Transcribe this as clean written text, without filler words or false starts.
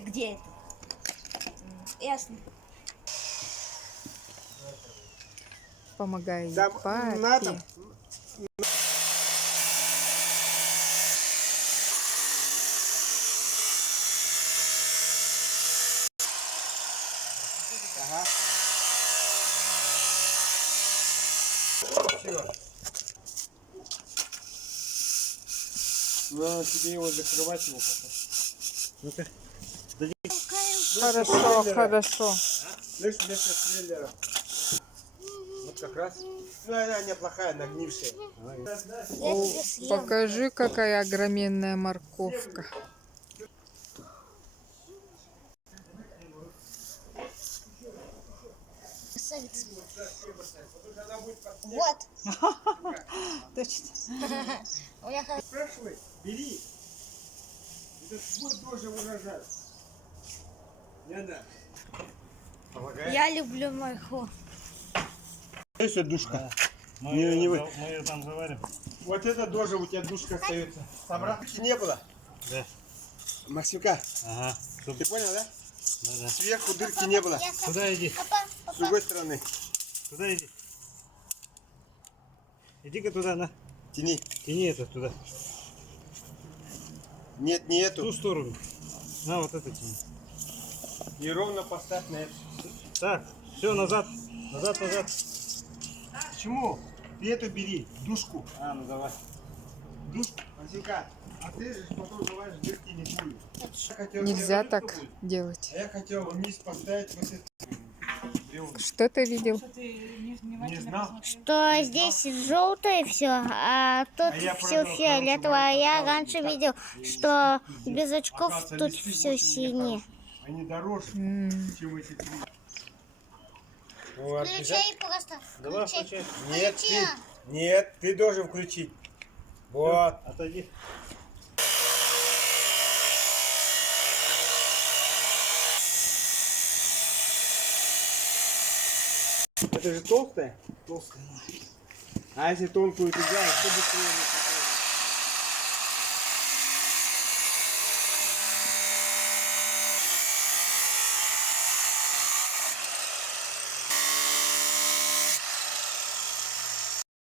Где это? Ясно. Помогай Да, папе. надо. Ага. Все. Надо тебе его закрывать его потом. Ну-ка. Хорошо, хорошо. Слышь, вместо трейлера. Вот как раз. Ну, она неплохая, нагнившая. О, покажи, какая огроменная морковка. Вот. Точно. Спрашивай, бери. Это твой тоже урожай. Не надо. Помогай. Я люблю морковь. Это душка. Да. Мы Не, ее, не вы. мы ее там заварим. Вот это тоже у тебя душка остается. Собрал? Не было. Да. Максимка, Ага. ты понял, да? Да, да. Сверху дырки не было. Туда иди. С другой стороны. Туда иди. Иди-ка туда, на. Тяни. Тяни это туда. Нет, не В ту эту. сторону. На, вот это тяни. И ровно поставь на эту. Так, все, назад. Назад, назад. Почему? Ты эту бери, душку. А, ну давай. Душку, Максимка. А ты же потом желаешь дырки не будет. Нельзя так делать. А я хотел вниз поставить вот это. Что ты видел? Не знал. Что здесь желтое все, а тут я все продал фиолетовое. А хорошую я морковку. раньше видел, что без очков Оказывается, тут листы все очень синее. нехорошие. Они дороже, чем эти три. Вот, Включай просто. Давай, включай. Нет, нет, ты должен включить. Вот. Отойди. Это же толстая? Толстая. А если тонкую ты делаешь, то быстрее.